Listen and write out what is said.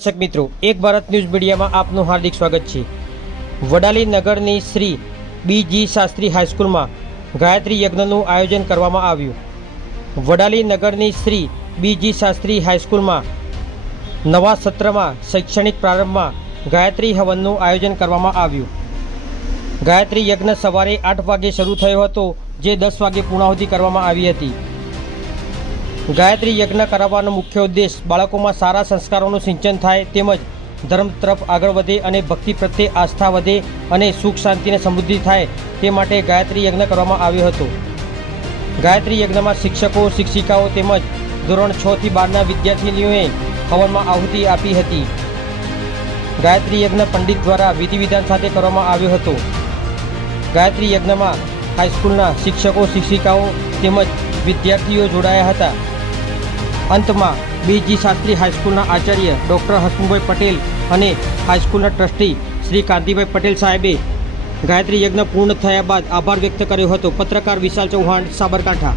દર્શક મિત્રો, એક ભારત ન્યૂઝ મીડિયામાં આપનું હાર્દિક સ્વાગત છે. વડાલી નગરની શ્રી બીજી શાસ્ત્રી હાઈસ્કૂલમાં ગાયત્રી યજ્ઞનું આયોજન કરવામાં આવ્યું. વડાલી નગરની શ્રી બીજી શાસ્ત્રી હાઈસ્કૂલમાં નવા સત્રમાં શૈક્ષણિક પ્રારંભમાં ગાયત્રી હવનનું આયોજન કરવામાં આવ્યું. ગાયત્રી યજ્ઞ સવારે આઠ વાગે શરૂ થયો હતો, જે દસ વાગે પૂર્ણાહુતિ કરવામાં આવી હતી. ગાયત્રી યજ્ઞ કરાવવાનો મુખ્ય ઉદ્દેશ બાળકોમાં સારા સંસ્કારોનું સિંચન થાય તેમજ ધર્મ તરફ આગળ વધે અને ભક્તિ પ્રત્યે આસ્થા વધે અને સુખ શાંતિને સમૃદ્ધિ થાય તે માટે ગાયત્રી યજ્ઞ કરવામાં આવ્યો હતો. ગાયત્રી યજ્ઞમાં શિક્ષકો, શિક્ષિકાઓ તેમજ ધોરણ છ થી બારના વિદ્યાર્થીનીઓએ હવનમાં આહુતિ આપી હતી. ગાયત્રી યજ્ઞ પંડિત દ્વારા વિધિ વિધાન સાથે કરવામાં આવ્યો હતો. ગાયત્રી યજ્ઞમાં હાઈસ્કૂલના શિક્ષકો, શિક્ષિકાઓ તેમજ વિદ્યાર્થીઓ જોડાયા હતા. અંતમાં બીજી શાસ્ત્રી હાઈસ્કૂલના આચાર્ય ડૉક્ટર હસમુભાઈ પટેલ અને હાઈસ્કૂલના ટ્રસ્ટી શ્રી કાંતિભાઈ પટેલ સાહેબે ગાયત્રી યજ્ઞ પૂર્ણ થયા બાદ આભાર વ્યક્ત કર્યો હતો. પત્રકાર વિશાલ ચૌહાણ, સાબરકાંઠા.